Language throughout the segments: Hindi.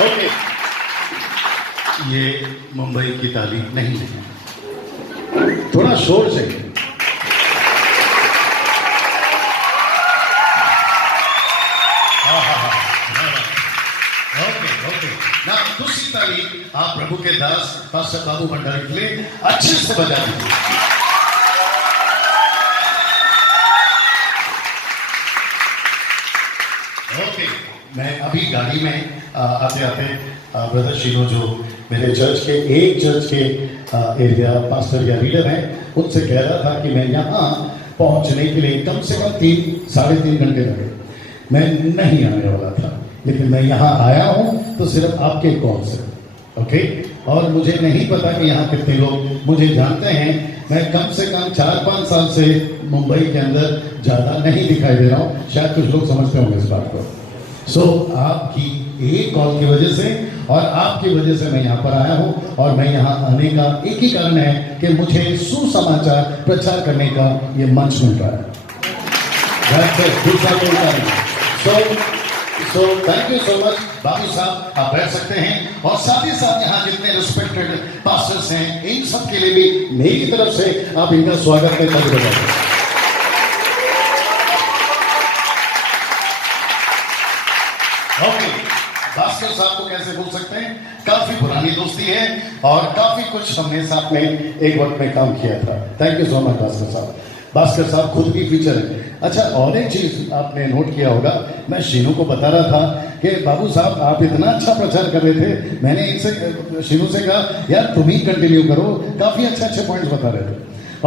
ओके, ये मुंबई की ताली नहीं है, थोड़ा शोर चाहिए। ओके ओके ना, दूसरी ताली आप प्रभु के दास पास्टर बाबू भंडारी के लिए अच्छे से बजा दीजिए। ओके, मैं अभी गाड़ी में आते आते ब्रदर शीनो जो मेरे चर्च के एरिया पास्टर या लीडर हैं, उनसे कह रहा था कि मैं यहाँ पहुँचने के लिए कम से कम 3-3.5 घंटे लगे। मैं नहीं आने वाला था, लेकिन मैं यहाँ आया हूँ तो सिर्फ आपके कॉल से। ओके, और मुझे नहीं पता कि यहाँ कितने लोग मुझे जानते हैं। मैं कम से कम 4-5 साल से मुंबई के अंदर ज़्यादा नहीं दिखाई दे रहा हूँ, शायद कुछ लोग समझते होंगे इस बात को। सो आपकी एक कॉल की वजह से और आपकी वजह से मैं यहाँ पर आया हूँ, और मैं यहाँ आने का एक ही कारण है कि मुझे सुसमाचार प्रचार करने का ये मंच मिल रहा है। So thank you so much बाबू साहब, आप बैठ सकते हैं। और साथ ही साथ यहाँ जितने रिस्पेक्टेड पास्टर्स हैं, इन सब के लिए भी मेरी तरफ से आप इनका स्वागत में ताली बजाएं। ओके, भास्कर साहब को कैसे भूल सकते हैं, काफी पुरानी दोस्ती है और काफी कुछ हमने साथ में एक वक्त में काम किया था। Thank you so much Bhaskar साहब। भास्कर साहब खुद भी फीचर है। अच्छा, और एक चीज आपने नोट किया होगा, मैं शीनू को बता रहा था कि बाबू साहब आप इतना अच्छा प्रचार कर रहे थे, मैंने इनसे शीनू से कहा यार तुम ही कंटिन्यू करो, काफी अच्छे पॉइंट्स बता रहे थे।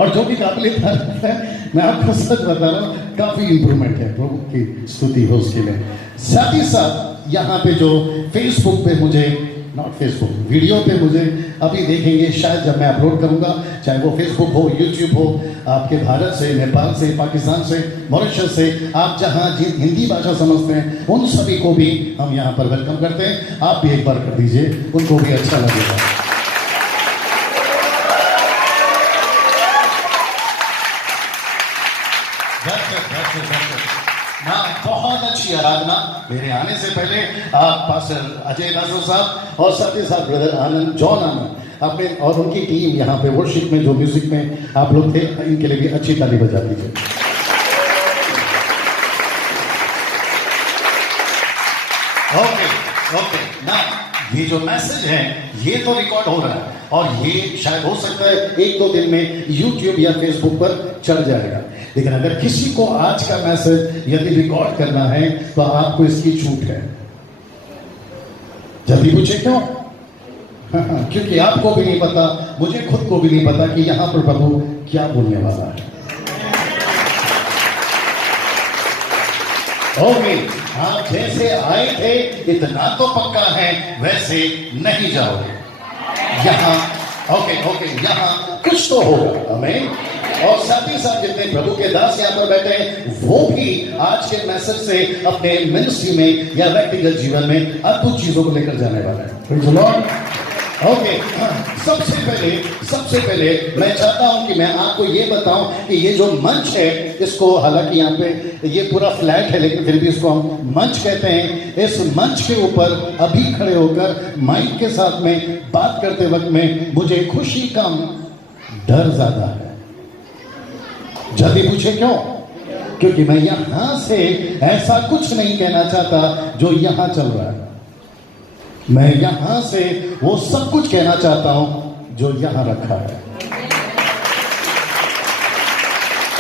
और जो भी काबिलियत है, मैं आपको सच बता रहा हूँ, काफी इंप्रूवमेंट है, प्रभु की स्तुति हो उसके लिए। साथ ही साथ यहाँ पे जो फेसबुक पे मुझे वीडियो पे मुझे अभी देखेंगे, शायद जब मैं अपलोड करूंगा, चाहे वो फेसबुक हो, यूट्यूब हो, आपके भारत से, नेपाल से, पाकिस्तान से, मॉरिशस से, आप जहां हिंदी भाषा समझते हैं, उन सभी को भी हम यहाँ पर वेलकम करते हैं। आप भी एक बार कर दीजिए, उनको भी अच्छा लगेगा। बहुत अच्छी आराधना। मेरे आने से पहले आप पास्टर अजय नासर साहब और साथ ही साथ ब्रदर आनंद, जॉन आनंद, आपने और उनकी टीम यहाँ पे वर्शिप में जो म्यूजिक में आप लोग थे, इनके लिए भी अच्छी ताली बजा दीजिए। ओके ओके ना, ये जो मैसेज है ये तो रिकॉर्ड हो रहा है और ये शायद हो सकता है 1-2 दिन में यूट्यूब या फेसबुक पर चढ़ जाएगा। लेकिन अगर किसी को आज का मैसेज यदि रिकॉर्ड करना है तो आपको इसकी छूट है। जल्दी पूछे क्यों? क्योंकि आपको भी नहीं पता, मुझे खुद को भी नहीं पता कि यहां पर प्रभु क्या बोलने वाला है। ओके, आप जैसे आए थे इतना तो पक्का है, वैसे नहीं जाओगे यहाँ। ओके ओके, यहाँ कुछ तो होगा, हमें। और साथ ही साथ जितने प्रभु के दास यहाँ पर बैठे हैं, वो भी आज के मैसेज से अपने मिनिस्ट्री में या व्यक्तिगत जीवन में अद्भुत चीजों को लेकर जाने वाला है। ओके, सबसे पहले मैं चाहता हूं कि मैं आपको ये बताऊं कि ये जो मंच है, इसको हालांकि यहाँ पे ये पूरा फ्लैट है, लेकिन फिर भी इसको हम मंच कहते हैं। इस मंच के ऊपर अभी खड़े होकर माइक के साथ में बात करते वक्त में मुझे खुशी कम, डर ज्यादा है। जल्दी पूछे क्यों? क्योंकि मैं यहां से ऐसा कुछ नहीं कहना चाहता जो यहां चल रहा है। मैं यहां से वो सब कुछ कहना चाहता हूं जो यहां रखा है।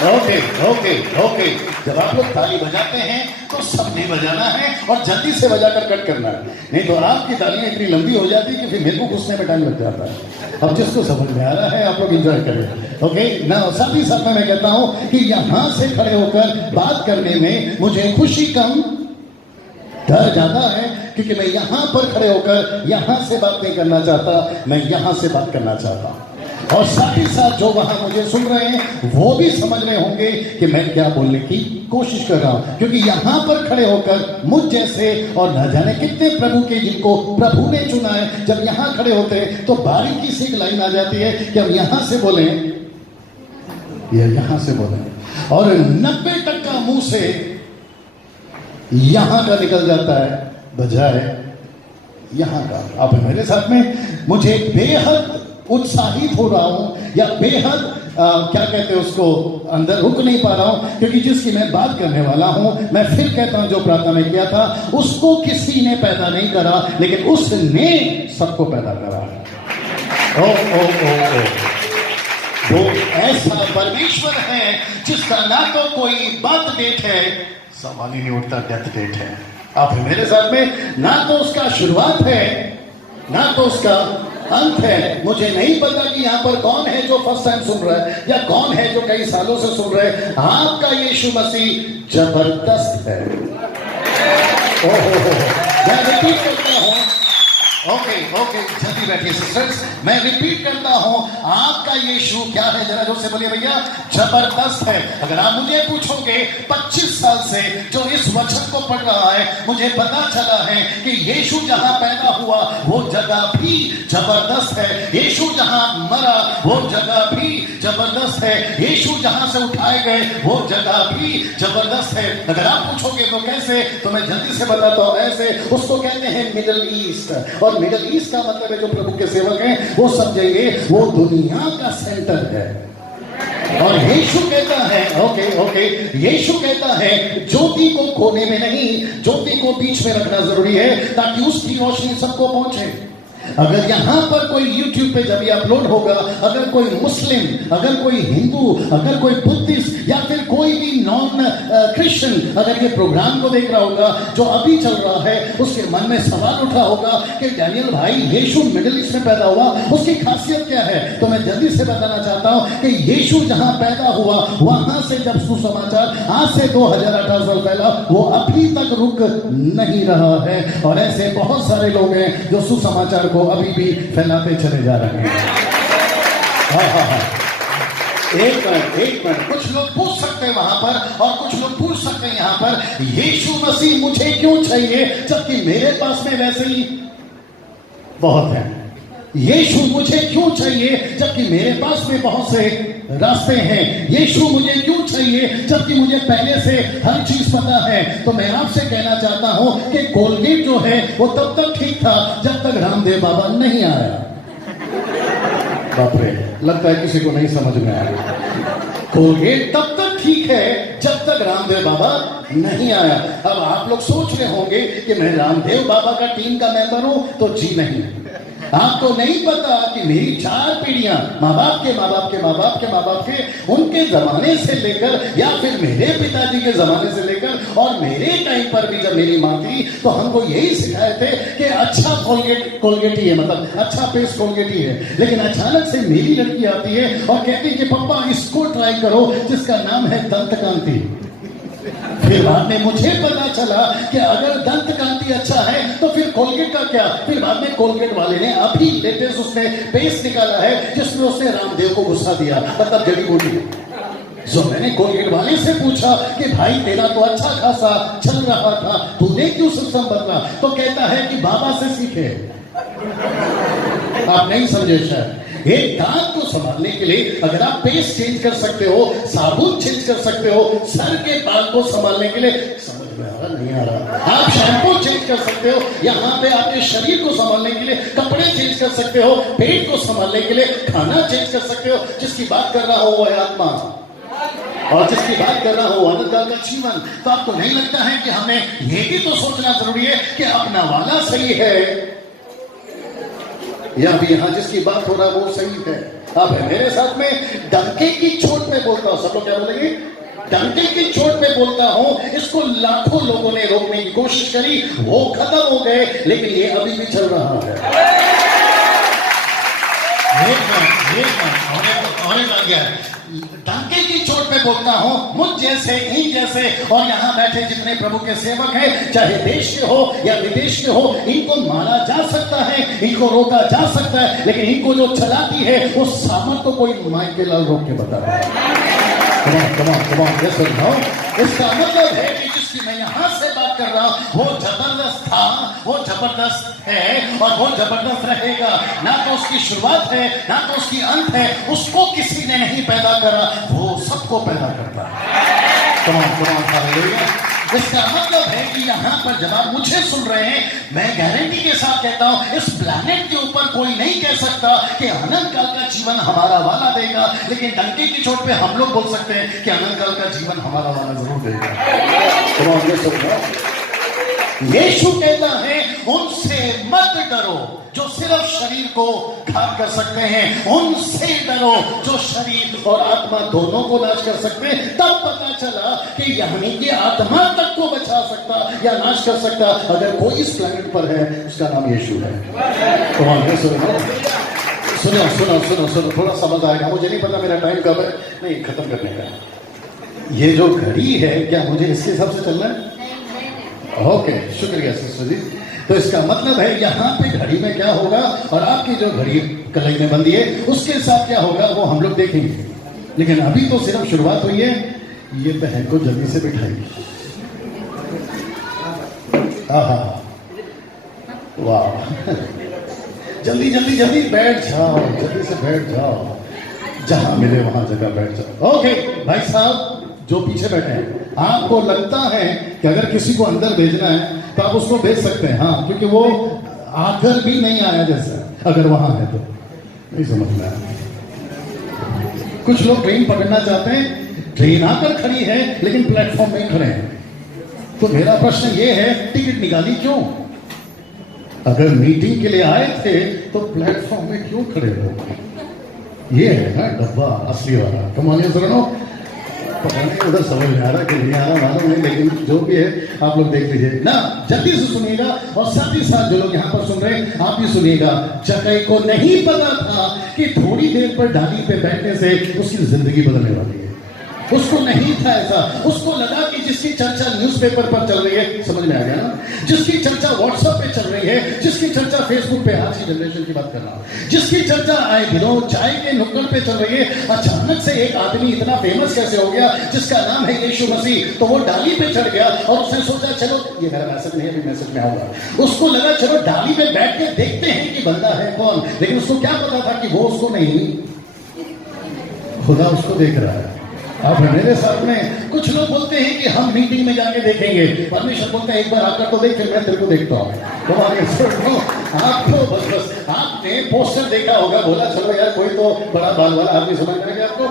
ओके ओके ओके, जब आप लोग ताली बजाते हैं तो सबने बजाना है और जल्दी से बजाकर कट करना है, नहीं तो आपकी तालियां इतनी लंबी हो जाती है कि फिर मेरे को घुसने में टाइम लग जाता है। अब जिसको समझ में आ रहा है आप लोग एंजॉय करें। ओके ना, साथ ही साथ मैं कहता हूं कि यहां से खड़े होकर बात करने में मुझे खुशी कम, डर ज्यादा है, क्योंकि मैं यहां पर खड़े होकर यहां से बात नहीं करना चाहता, मैं यहां से बात करना चाहता हूं। और साथ ही साथ जो वहां मुझे सुन रहे हैं वो भी समझ रहे होंगे कि मैं क्या बोलने की कोशिश कर रहा हूं, क्योंकि यहां पर खड़े होकर मुझ जैसे और न जाने कितने प्रभु के जिनको प्रभु ने चुना है, जब यहां खड़े होते हैं तो बारीकी से एक लाइन आ जाती है कि हम यहां से बोलें या यहां से बोलें, और 90% मुंह से यहां का निकल जाता है बजाय यहाँ का। आप मेरे साथ में, मुझे बेहद उत्साहित हो रहा हूं या बेहद क्या कहते हैं उसको, अंदर रुक नहीं पा रहा हूं, क्योंकि जिसकी मैं बात करने वाला हूं, मैं फिर कहता हूं, जो प्रार्थना में किया था, उसको किसी ने पैदा नहीं करा, लेकिन उसने सबको पैदा करा। ओ ओ ओ ओ, वो ऐसा परमेश्वर है जिसका ना तो कोई बर्थ डेट है, सवाल ही नहीं उठता, डेथ डेट है। आप मेरे साथ में, ना तो उसका शुरुआत है, ना तो उसका अंत है। मुझे नहीं पता कि यहां पर कौन है जो फर्स्ट टाइम सुन रहा है, या कौन है जो कई सालों से सुन रहे हैं। आपका यीशु मसीह जबरदस्त है। ओहो, मैं रिपीट करता हूं, ओके ओके, जल्दी बैठिए सिस्टर्स, मैं रिपीट करता हूं, आपका यीशु क्या है, जरा जोर से बोलिए भैया, जबरदस्त है। अगर आप मुझे पूछोगे, 25 साल से जो इस वचन को पढ़ रहा है, मुझे पता चला है कि यीशु जहां पैदा हुआ वो जगह भी जबरदस्त है, यीशु जहां मरा वो जगह भी जबरदस्त है, यीशु जहां से उठाए गए वो जगह भी जबरदस्त है। अगर आप पूछोगे तो कैसे, तो मैं जल्दी से बताता हूं, ऐसे उसको कहते हैं मिडिल ईस्ट। और मिडिल ईस्ट का मतलब है, जो प्रभु के सेवक हैं वो समझेंगे, वो दुनिया का सेंटर है। और यीशु कहता है, ओके ओके, यीशु कहता है ज्योति को कोने में नहीं, ज्योति को बीच में रखना जरूरी है, ताकि उसकी रोशनी सबको पहुंचे। अगर यहां पर कोई YouTube पे जब ये अपलोड होगा, अगर कोई मुस्लिम, अगर कोई हिंदू, अगर कोई बुद्धिस्ट, या फिर कोई भी नॉन क्रिश्चियन अगर ये प्रोग्राम को देख रहा होगा जो अभी चल रहा है, उसके मन में सवाल उठा होगा कि डैनियल भाई, यीशु मिडिल ईस्ट में पैदा हुआ, उसकी खासियत क्या है? तो मैं जल्दी से बताना चाहता हूं कि यीशु जहां पैदा हुआ, वहां से जब सुसमाचार आज से 2018 साल पहला, वो अभी तक रुक नहीं रहा है। और ऐसे बहुत सारे लोग हैं जो सुसमाचार को अभी भी फैलाते चले जा रहे हैं। हाँ, एक मिनट, कुछ लोग पूछ सकते हैं वहां पर, और कुछ लोग पूछ सकते हैं यहां पर, यीशु मसीह मुझे क्यों चाहिए, जबकि मेरे पास में वैसे ही बहुत है। यीशु मुझे क्यों चाहिए, जबकि मेरे पास में बहुत से रास्ते हैं। यीशु मुझे क्यों चाहिए, जबकि मुझे पहले से हर चीज पता है। तो मैं आपसे कहना चाहता हूं कि कोलगेट जो है वो तब तक ठीक था जब तक रामदेव बाबा नहीं आया। बाप रे, लगता है किसी को नहीं समझ में आया। कोलगेट तब तक ठीक है जब तक रामदेव बाबा नहीं आया। अब आप लोग सोच रहे होंगे कि मैं रामदेव बाबा का टीम का मेंबर हूं, तो जी नहीं। आपको नहीं पता कि मेरी 4 पीढ़ियां, माँ बाप के माँ बाप के माँ बाप के माँ बाप के, उनके जमाने से लेकर, या फिर मेरे पिताजी के जमाने से लेकर, और मेरे टाइम पर भी जब मेरी माँ थी, तो हमको यही सिखाए थे कि अच्छा कोलगेट ही है, मतलब अच्छा पेस्ट कोलगेट ही है। लेकिन अचानक से मेरी लड़की आती है और कहती है कि पापा इसको ट्राई करो, जिसका नाम है दंत कांति। फिर बाद में मुझे पता चला कि अगर दंत कांति अच्छा है तो फिर कोलगेट का क्या। फिर बाद में कोलगेट वाले ने अभी लेटेस्ट उसने पेस्ट निकाला है जिसमें उसने रामदेव को गुस्सा दिया, मतलब जड़ी बूटी। जो मैंने कोलगेट वाले से पूछा कि भाई तेरा तो अच्छा खासा चल रहा था, तूने क्यों सिस्टम बदला? तो कहता है कि बाबा से सीखे। आप नहीं समझे शायद। एक दांत को संभालने के लिए अगर आप पेस्ट चेंज कर सकते हो, साबुन चेंज कर सकते हो, सर के बाल को संभालने के लिए, समझ में आ रहा नहीं आ रहा, आप शैम्पू चेंज कर सकते हो, यहाँ पे आपके शरीर को संभालने के लिए कपड़े चेंज कर सकते हो, पेट को संभालने के लिए खाना चेंज कर सकते हो। जिसकी बात कर रहा हो वो है आत्मा, और जिसकी बात कर रहा हो आनंद का जीवन। तो आपको नहीं लगता है कि हमें ये भी तो सोचना जरूरी है कि अपना वाला सही है, या भी यहां जिसकी बात हो रहा है वो सही है? अब मेरे साथ में डंके की चोट में बोलता हूं, सब लोग क्या बोलेंगे? डंके की चोट में बोलता हूं। इसको लाखों लोगों ने रोकने की कोशिश करी, वो खत्म हो गए, लेकिन ये अभी भी चल रहा है। होने लग गया। डंके की चोट पे बोलता हूं, मुझ जैसे, इन जैसे, और यहां बैठे जितने प्रभु के सेवक हैं, चाहे देश के हो या विदेश के हो, इनको मारा जा सकता है, इनको रोका जा सकता है, लेकिन इनको जो चलाती है वो सामर्थ को कोई माइक के लाल रोक के बता रहा है। इसका मतलब है कि जिसकी मैं यहां से बात कर रहा हूं वो जबरदस्त था, वो जबरदस्त है, और वो जबरदस्त रहेगा। ना तो उसकी शुरुआत है, ना तो उसकी अंत है। उसको किसी ने नहीं पैदा करा, वो सबको पैदा करता है। इसका मतलब है कि यहाँ पर जब आप मुझे सुन रहे हैं, मैं गारंटी के साथ कहता हूं, इस प्लैनेट के ऊपर कोई नहीं कह सकता कि अनंत काल का जीवन हमारा वाला देगा, लेकिन डंके की चोट पे हम लोग बोल सकते हैं कि अनंत काल का जीवन हमारा वाला जरूर देगा। यीशु कहता है उनसे मत डरो जो सिर्फ शरीर को घात कर सकते हैं, उनसे डरो जो शरीर और आत्मा दोनों को नाश कर सकते हैं। तब पता चला कि यानी कि आत्मा तक को बचा सकता या नाश कर सकता अगर कोई इस प्लैनेट पर है, उसका नाम यीशु है। तो आगे सुनो सुनो सुनो सुनो, थोड़ा समझ आएगा। मुझे नहीं पता मेरा टाइम कब है, नहीं खत्म करने का। ये जो घड़ी है, क्या मुझे इसके हिसाब से चलना है? ओके, शुक्रिया सिस्टर जी। तो इसका मतलब है यहाँ पे घड़ी में क्या होगा और आपकी जो घड़ी कलाई में बंधी है उसके साथ क्या होगा वो हम लोग देखेंगे, लेकिन अभी तो सिर्फ शुरुआत हुई है। ये बहन को जल्दी से बिठाइए। आहा, वाह, जल्दी जल्दी जल्दी बैठ जाओ, जल्दी से बैठ जाओ, जहां मिले वहां जगह बैठ जाओ। ओके भाई साहब जो पीछे बैठे हैं, आपको लगता है कि अगर किसी को अंदर भेजना है तो आप उसको भेज सकते हैं, हाँ, क्योंकि वो आकर भी नहीं आया जैसा, अगर वहां है तो नहीं समझ में आया। कुछ लोग ट्रेन पकड़ना चाहते हैं, ट्रेन आकर खड़ी है लेकिन प्लेटफॉर्म में खड़े हैं। तो मेरा प्रश्न ये है, टिकट निकाली क्यों? अगर मीटिंग के लिए आए थे तो प्लेटफॉर्म में क्यों खड़े हो? ये है ना डब्बा असली वाला। कमालिया सुनो, उधर समझ में आ रहा कि नहीं आ रहा मालूम नहीं, लेकिन जो भी है आप लोग देख लीजिए ना, जल्दी से सुनिएगा। और साथ ही साथ जो लोग यहाँ पर सुन रहे हैं आप भी सुनिएगा। जक्कई को नहीं पता था कि थोड़ी देर पर डाली पे बैठने से उसकी जिंदगी बदलने वाली है। उसको नहीं था ऐसा, उसको लगा कि जिसकी चर्चा न्यूज़पेपर पर चल रही है, समझ में आ गया ना, जिसकी चर्चा व्हाट्सएप पे चल रही है, जिसकी चर्चा फेसबुक पे, आज की जनरेशन की बात कर रहा हूं, जिसकी चर्चा आए दिनों चाय के नुक्कड़ पे चल रही है, अचानक से एक आदमी इतना फेमस कैसे हो गया जिसका नाम है यीशु मसीह। तो वो डाली पे चढ़ गया और उसने सोचा चलो, ये मेरा मैसेज नहीं है, अभी मैसेज में आऊंगा। उसको लगा चलो डाली पे बैठ के देखते हैं कि बंदा है कौन, लेकिन उसको क्या पता था कि वो उसको नहीं, खुदा उसको देख रहा है। आप मेरे साथ में कुछ लोग बोलते हैं कि हम मीटिंग में जाके देखेंगे, परमेश्वर बोलते हैं एक बार आकर तो देख, फिर मैं तेरे को देखता हूँ। तो आपको बस आपने पोस्टर देखा होगा, बोला चलो यार कोई तो बड़ा बाल वाला आदमी समझ में आएगा आपको।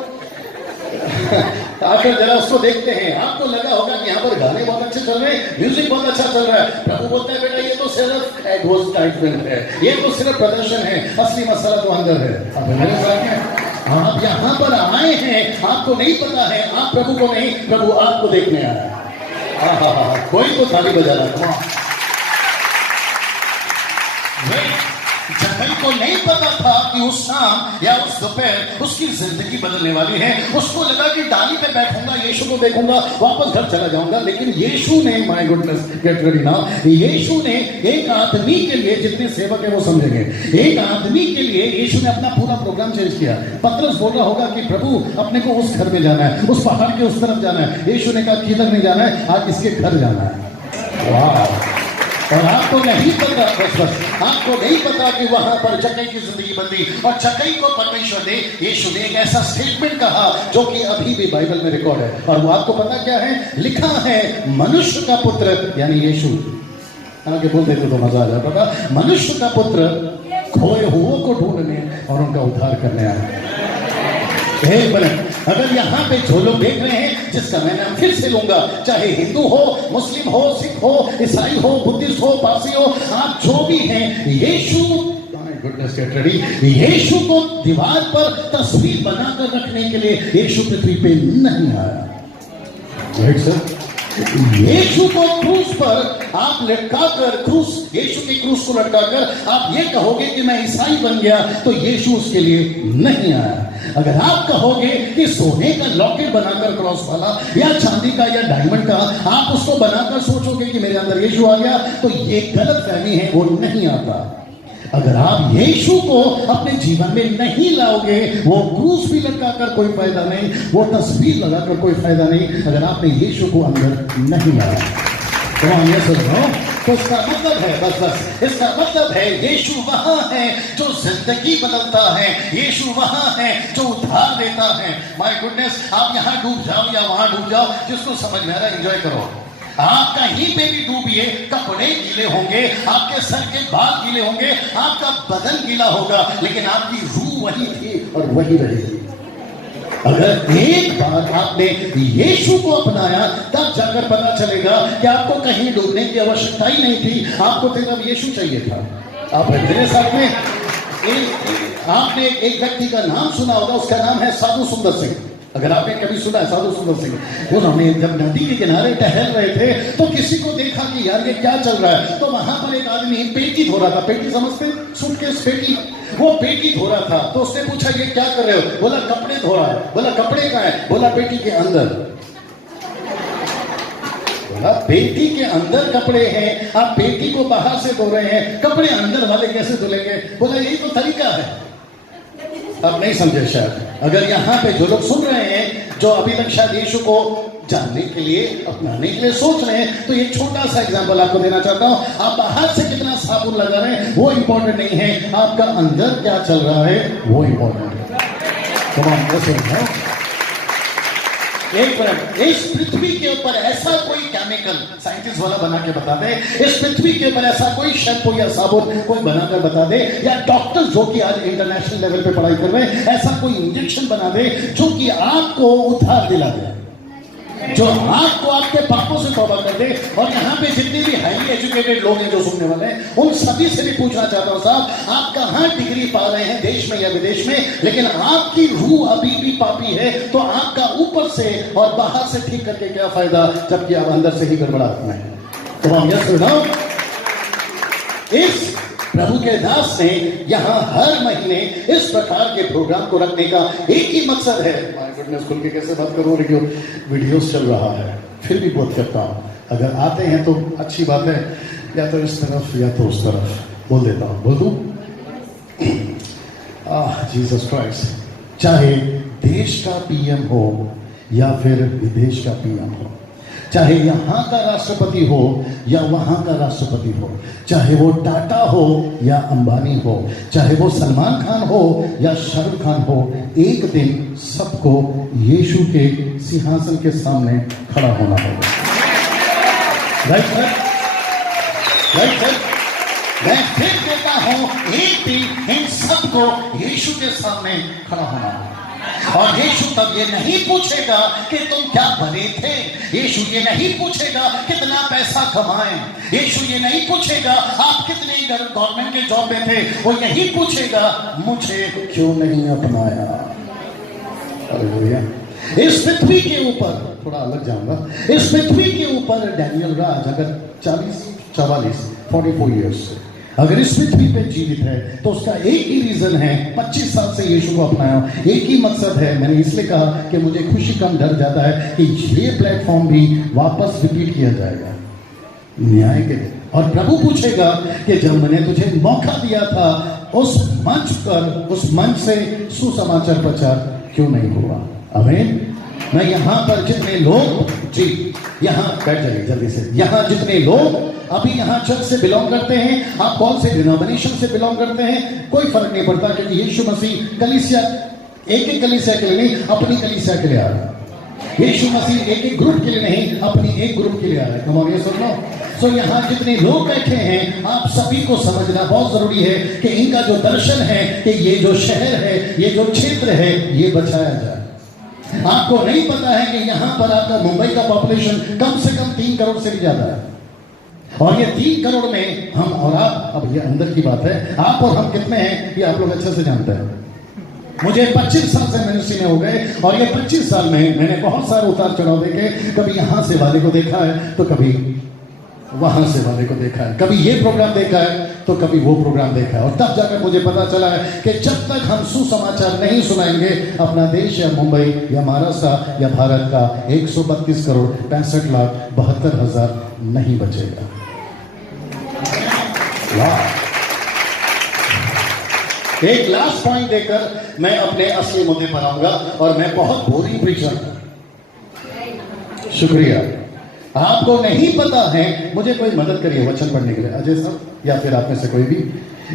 आकर जरा उसको देखते हैं। आपको लगा होगा कि यहाँ पर गाने बहुत अच्छे चल रहे हैं, म्यूजिक बहुत अच्छा चल रहा है। प्रभु बोलता है बेटा ये तो सिर्फ एडवर्टाइजमेंट है, ये तो सिर्फ प्रदर्शन है, असली मसाला तो अंदर है। अब मेरे साथ में आप यहाँ पर आए हैं, आपको नहीं पता है, आप प्रभु को नहीं, प्रभु आपको देखने आया है। कोई तो थाली बजा रहा है। जक्कई को नहीं पता था कि उस शाम या उस दोपहर उसकी जिंदगी बदलने वाली है। उसको लगा कि डाली पे बैठूंगा, यीशु को देखूंगा, वापस घर चला जाऊंगा। लेकिन यीशु ने, my goodness, get ready now, यीशु ने एक आदमी के लिए, जितने सेवक है वो समझेंगे, एक आदमी के लिए यीशु ने अपना पूरा प्रोग्राम चेंज किया। पतरस बोल रहा होगा कि प्रभु अपने को उस घर में जाना है, उस पहाड़ के उस तरफ जाना है। यीशु ने कहा किधर नहीं जाना है, आज इसके घर जाना है। वाह! और आपको नहीं पता, बस आपको नहीं पता कि वहां पर जक्कई की जिंदगी बदली। और जक्कई को परमेश्वर ने, यीशु ने एक ऐसा स्टेटमेंट कहा जो कि अभी भी बाइबल में रिकॉर्ड है। और वो आपको पता क्या है? लिखा है मनुष्य का पुत्र यानी यीशु, आगे बोल देते तो मजा आ जाता था, मनुष्य का पुत्र खोए हुओं को ढूंढने और उनका उद्धार करने आया। एक मिनट, अगर यहाँ पे जो लोग देख रहे हैं, जिसका मैं नाम फिर से लूंगा, चाहे हिंदू हो, मुस्लिम हो, सिख हो, ईसाई हो, बुद्धिस्ट हो, पारसी हो, आप जो भी हैं, यीशु, गुडनेस गेट रेडी, यीशु को दीवार पर तस्वीर बनाकर रखने के लिए यीशु पृथ्वी पे नहीं आया। Right sir? यीशु को क्रूस पर आप लटकाकर, क्रूस, यीशु की क्रूस को लटकाकर आप ये कहोगे कि मैं ईसाई बन गया, तो यीशु उसके लिए नहीं आया। अगर आप कहोगे कि सोने का लॉकेट बनाकर क्रॉस वाला या चांदी का या डायमंड का आप उसको बनाकर सोचोगे कि मेरे अंदर यीशु आ गया, तो ये गलत फहमी है, वो नहीं आता। अगर आप यीशु को अपने जीवन में नहीं लाओगे, वो क्रूस भी लटकाकर कोई फायदा नहीं, वो तस्वीर लगाकर कोई फायदा नहीं, अगर आपने यीशु को अंदर नहीं लाया। तो हम ये सुन रहे हो, तो इसका मतलब है, बस इसका मतलब है यीशु वहां है जो जिंदगी बदलता है, यीशु वहां है जो उद्धार देता है। माय गुडनेस, आप यहां डूब जाओ या वहां डूब जाओ, जिसको समझ में आ रहा है एंजॉय करो। आप कहीं पे भी डूबिए, कपड़े गीले होंगे, आपके सर के बाल गीले होंगे, आपका बदन गीला होगा, लेकिन आपकी रूह वही थी और वही रहेगी। अगर एक बार आपने यीशु को अपनाया, तब जाकर पता चलेगा कि आपको कहीं डूबने की आवश्यकता ही नहीं थी, आपको सिर्फ यीशु चाहिए था। आप मेरे साथ में आपने एक व्यक्ति का नाम सुना होगा, उसका नाम है साधु सुंदर सिंह। अगर आपने कभी सुना है साधु सुंदर सिंह, उन्होंने जब नदी के किनारे टहल रहे थे तो किसी को देखा कि यार ये क्या चल रहा है, तो वहां पर एक आदमी पेटी धो रहा था। पेटी समझते, सूटकेस पेटी, वो पेटी धो रहा था। तो उसने पूछा ये क्या कर रहे हो? बोला कपड़े धो रहा है। बोला कपड़े कहाँ है? बोला पेटी के अंदर। बोला पेटी के अंदर कपड़े हैं, आप पेटी को बाहर से धो रहे हैं, कपड़े अंदर वाले कैसे धुलेंगे? बोला यही तो तरीका है। अब नहीं समझे शायद। अगर यहाँ पे जो लोग सुन रहे हैं, जो अभी तक शायद यीशु को जानने के लिए, अपनाने के लिए सोच रहे हैं, तो एक छोटा सा एग्जांपल आपको देना चाहता हूं। आप बाहर से कितना साबुन लगा रहे हैं वो इंपॉर्टेंट नहीं है, आपका अंदर क्या चल रहा है वो इंपॉर्टेंट है। एक मिनट, इस पृथ्वी के ऊपर ऐसा कोई केमिकल साइंटिस्ट वाला बना के बता दे, इस पृथ्वी के ऊपर ऐसा कोई शैम्पू या साबुन कोई बनाकर बता दे, या डॉक्टर जो कि आज इंटरनेशनल लेवल पे पढ़ाई कर रहे हैं, ऐसा कोई इंजेक्शन बना दे जो कि आपको उद्धार दिला दे, जो आपको आपके पापों से तौबा कर दे। और यहाँ पे जितने भी हाईली एजुकेटेड लोग हैं जो सुनने वाले हैं, उन सभी से भी पूछना चाहता हूँ, साहब आप कहाँ डिग्री पा रहे हैं, देश में या विदेश में, लेकिन आपकी रूह अभी भी पापी है, तो आपका ऊपर से और बाहर से ठीक करके क्या फायदा, जबकि आप अंदर से ही गड़बड़ाहट में हैं। तो हम यह सुनाओ, इस प्रभु के दास ने यहाँ हर महीने इस प्रकार के प्रोग्राम को रखने का एक ही मकसद है। माय गुडनेस, खुल के कैसे बात करूं, वीडियोस चल रहा है, फिर भी बोध करता हूं। अगर आते हैं तो अच्छी बात है, या तो इस तरफ या तो उस तरफ बोल देता हूं। बोल दूं? जीसस क्राइस्ट, चाहे देश का पीएम हो या फिर विदेश का पीएम हो, चाहे यहां का राष्ट्रपति हो या वहां का राष्ट्रपति हो, चाहे वो टाटा हो या अंबानी हो, चाहे वो सलमान खान हो या शाहरुख खान हो, एक दिन सबको यीशु के सिंहासन के सामने खड़ा होना होगा। Right sir? Right sir? मैं फिर कहता हूं, एक दिन इन सबको यीशु के सामने खड़ा होना होगा। और यीशु तब ये नहीं पूछेगा कि तुम क्या बने थे, यीशु ये नहीं पूछेगा कितना पैसा कमाए, यीशु ये नहीं पूछेगा आप कितने गवर्नमेंट के जॉब में थे, वो यही पूछेगा मुझे क्यों नहीं अपनाया। हालेलुया। इस पृथ्वी के ऊपर, थोड़ा अलग जाऊंगा, इस पृथ्वी के ऊपर डैनियल राज अगर 44 ईयर्स से अगर इस पृथ्वी पे जीवित है, तो उसका एक ही रीजन है, 25 साल से यीशु को अपनाया, एक ही मकसद है। मैंने इसलिए कहा कि मुझे खुशी कम डर जाता है कि ये प्लेटफॉर्म भी वापस रिपीट किया जाएगा न्याय के लिए। और प्रभु पूछेगा कि जब मैंने तुझे मौका दिया था उस मंच पर, उस मंच से सुसमाचार प्रचार क्यों नहीं हुआ? आमीन। मैं यहाँ पर जितने लोग, जी यहाँ बैठ जाइए जल्दी से, यहाँ जितने लोग अभी यहाँ चर्च से बिलोंग करते हैं, आप कौन से डिनोमिनेशन से बिलोंग करते हैं, कोई फर्क नहीं पड़ता, क्योंकि यीशु मसीह कलीसिया, एक कलीसिया के लिए नहीं, अपनी कलीसिया के लिए आ रहा है। यीशु मसीह एक ग्रुप के लिए नहीं, अपनी एक ग्रुप के लिए आ रहा है। कमाओ, ये सुन लो। सो यहाँ जितने लोग बैठे हैं, आप सभी को समझना बहुत जरूरी है कि इनका जो दर्शन है कि ये जो शहर है, ये जो क्षेत्र है, ये बचाया जाए। आपको नहीं पता है कि यहाँ पर आपका मुंबई का पॉपुलेशन कम से कम 3 करोड़ से भी ज्यादा है, और ये 3 करोड़ में हम और आप, अब ये अंदर की बात है, आप और हम कितने हैं ये आप लोग अच्छे से जानते हैं। मुझे 25 साल से मिनिस्ट्री में हो गए, और ये 25 साल में मैंने बहुत सारे उतार चढ़ाव देखे, कभी यहाँ से वाले को देखा है तो कभी वहां से वाले को देखा है, कभी ये प्रोग्राम देखा है तो कभी वो प्रोग्राम देखा है। और तब जाकर मुझे पता चला है कि जब तक हम सुसमाचार नहीं सुनाएंगे, अपना देश या मुंबई या महाराष्ट्र या भारत का 132 करोड़ 65,72,000 नहीं बचेगा। एक लास्ट पॉइंट देकर मैं अपने असली मुद्दे पर आऊंगा, और मैं बहुत बोरिंग प्रीचर हूं। शुक्रिया। आपको नहीं पता है, मुझे कोई मदद करिए वचन पढ़ने के लिए, अजय साहब या फिर आप में से कोई भी।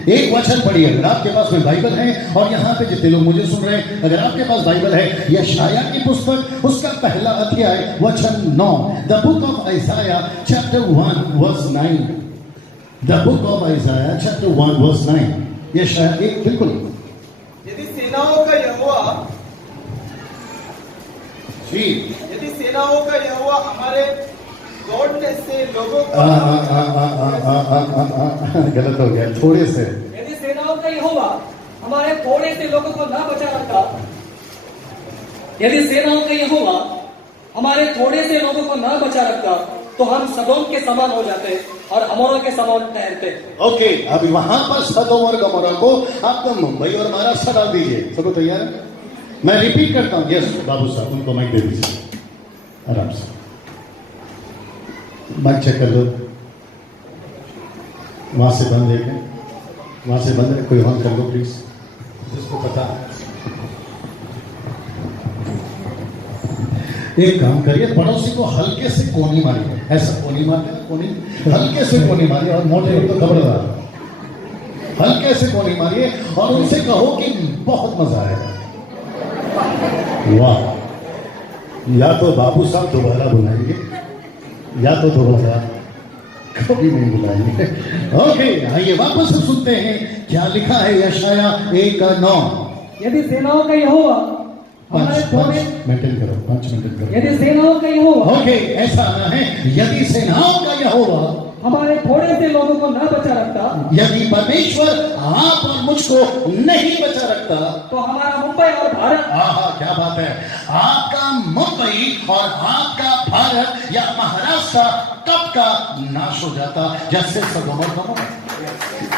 एक वचन पढ़िए, अगर आपके पास में बाइबल है, और यहाँ पे जितने लोग मुझे सुन रहे हैं, अगर आपके पास बाइबल है, यशाया की पुस्तक उसका पहला अध्याय वचन 9, the book of Isaiah chapter 1 verse 9, the book of Isaiah chapter 1 verse 9, यशाया एक बिल्कुल। यदि सेनाओं का यहोवा जी, यदि सेनाओं का यहोवा हमारे दौड़ने से लोगों को गलत हो गया थोड़े से। यदि सेनाओं का यहोवा हमारे थोड़े से लोगों को ना बचा रखता, यदि सेनाओं का यहोवा हमारे थोड़े से लोगों को ना बचा रखता, तो हम सदोम के समान हो जाते और अमोरा के समान ठहरते। ओके, अभी वहां पर सदोम और गमोरा को आपको मुंबई और महाराष्ट्र डाल दीजिए। सबको तैयार है? मैं रिपीट करता हूं। यस बाबू साहब, उनको माइक दे दीजिए आराम से। माइक चेक कर लो, वहां से बंद है क्या? वहां से बंद है, कोई ऑन कर लो प्लीज, जिसको पता। एक काम करिए, पड़ोसी को हल्के से कोनी मारिए, ऐसा कोनी मारते हैं, कोनी हल्के से कोनी मारिए, और मोटे तो खबरदार, हल्के से कोनी मारिए और उनसे कहो कि बहुत मजा आएगा। वाह, या तो बाबू साहब दोबारा बुलाएंगे या तो दोबारा कभी नहीं बुलाएंगे। ओके, आइए वापस से सुनते हैं क्या लिखा है यशाया 1:9। यदि सेनाओं का यहोवा हमारे थोड़े, मेंटेन करो, 5 मिनट करो। यदि सेनाओं का यहोवा ओके, ऐसा आना है, यदि सेनाओं का यहोवा हमारे थोड़े से लोगों को ना बचा रखता, यदि परमेश्वर आप और मुझको नहीं बचा रखता, तो हमारा मुंबई और भारत, हाँ क्या बात है, आपका मुंबई और आपका भारत या महाराष्ट्र कब का नाश हो जाता, जैसे सदोम और गमोरा।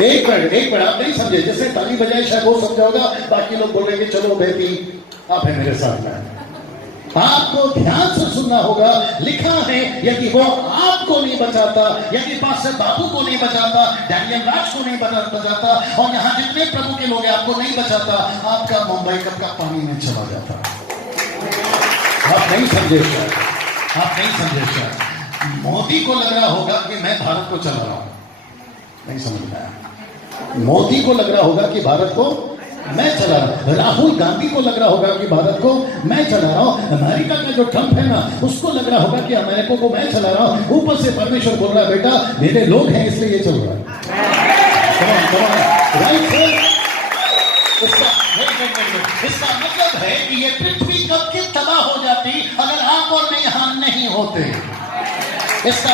एक मिनट आप नहीं समझे, जैसे ताली बजाए शायद वो समझा होगा, बाकी लोग बोलेंगे चलो बेटी आप है मेरे साथ में। आपको ध्यान से सुनना होगा, लिखा है यदि वो आपको नहीं बचाता, यदि पास्टर बाबू को नहीं बचाता, डैनियल राज को नहीं बचाता, और यहां जितने प्रभु के लोग हैं आपको नहीं बचाता, आपका मुंबई कब का पानी में चला जाता। आप नहीं समझे शायद, आप नहीं समझे शायद। मोदी को लग रहा होगा कि मैं भारत को चला रहा हूं, नहीं समझ में आया। मोदी को लग रहा होगा कि भारत को मैं चला रहा हूं, राहुल गांधी को लग रहा होगा कि भारत को मैं चला रहा हूं, अमेरिका का जो ट्रंप है ना उसको लग रहा होगा कि अमेरिका को मैं चला रहा हूं, ऊपर से परमेश्वर बोल रहा है बेटा मेरे लोग हैं इसलिए ये चल रहा है। Right sir? इसका मतलब है कि ये पृथ्वी कब की तबाह हो जाती अगर आप और मैं यहां नहीं होते। इसका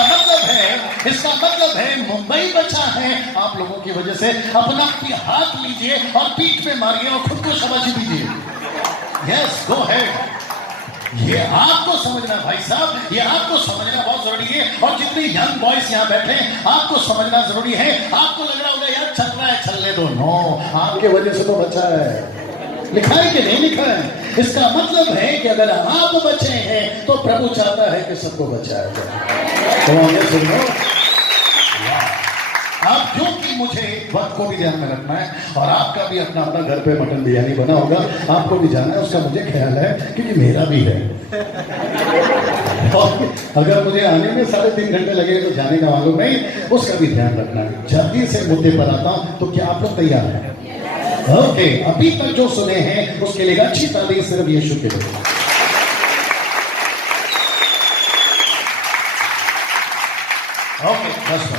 मतलब है मुंबई बचा है आप लोगों की वजह से। अपना हाथ लीजिए और पीठ पे मारिए और खुद को समझ दीजिए। Yes, go ahead. ये आपको समझना भाई साहब, ये आपको समझना बहुत जरूरी है। और जितने यंग बॉयज यहाँ बैठे हैं आपको समझना जरूरी है। आपको लग रहा होगा यार चल रहा है, चलने दो। नो, आपके वजह से तो बचा है। लिखा है कि नहीं लिखा है? इसका मतलब है कि अगर आप बचे हैं तो प्रभु चाहता है कि सबको बचाया जाए। तो आगे सुनो, आप जो कि मुझे वक्त को भी ध्यान में रखना है, और आपका भी अपना अपना घर पे मटन बिरयानी बना होगा, आपको भी जाना है, उसका मुझे ख्याल है क्योंकि मेरा भी है। और अगर मुझे आने में 3.5 घंटे लगे तो जाने का मालूम नहीं, उसका भी ध्यान रखना है। जल्दी से मुद्दे पर आता हूं, तो क्या आप लोग तैयार हैं? ओके, अभी तक जो सुने हैं उसके लिए अच्छी ताली सिर्फ यीशु के लिए। ओके, बस